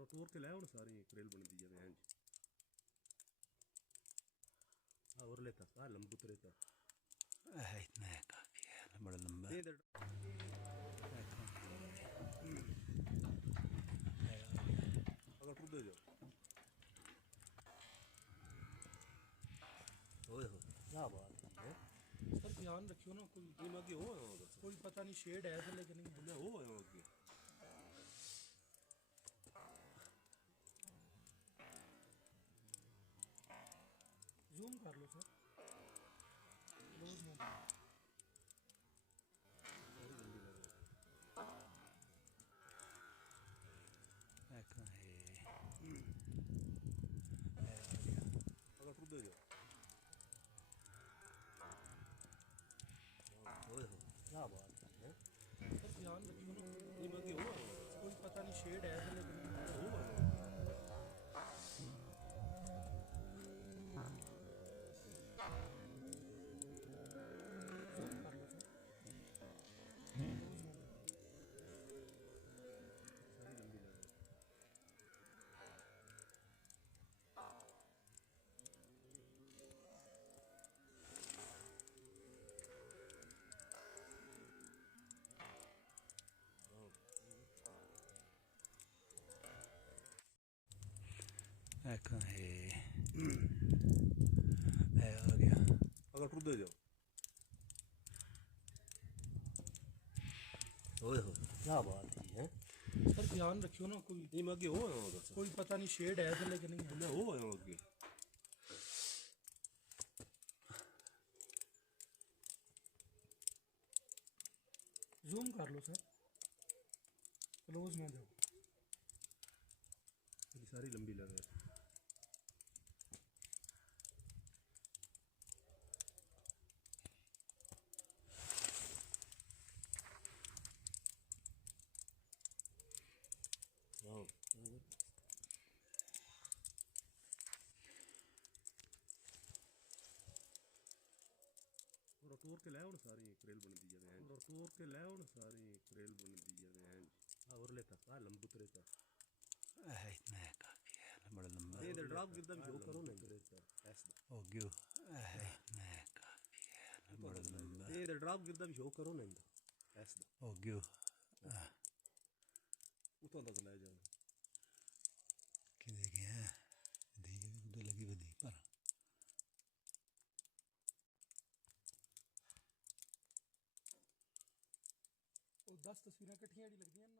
और टूर के लाए सारी रेल बन दी जावे हैं और लेता का लंबुत रहता इतना है काफी है बड़ा लंबा अगर टूर दे जाओ ओए हो क्या बात है सर ध्यान रखियो ना कोई ये मगे हो कोई पता नहीं शेड है तो लेकिन नहीं मैं हो आया मगे जूम कर लो सर क्लोज में अगर टूर दे जाओ ओए हो क्या बात है सर ध्यान रखियो ना ये मगे हो कोई पता नहीं शेड है तो लेकिन नहीं मैं हो आया जूम कर लो सर क्लोज में सारी लंबी लग आ गया अगर टूर दे जाओ ओए हो क्या बात है सर ध्यान रखियो ना कोई ये मगे हो आया कोई पता नहीं शेड है तो लेकिन नहीं मैं हो आया मगे जूम कर लो सर क्लोज में जाओ ये सारी लंबी लग रही और टूर के लाए सारी रेल बन दी जावे हैं और टूर के लाए सारी रेल बन दी जावे हैं और लेता का लंबुत रहता इतना है काफी है बड़ा लंबा ये ड्रॉप गिरदम शो करो ना रहता ऐसा हो गयो इतना है काफी है बड़ा लंबा ये ड्रॉप गिरदम शो करो ना ऐसा हो गयो उतो तक ले जाओ कि देखे हैं धी उधर लगी बदी पर वो 10 तस्वीरें कट्ठियां लगती हैं ना।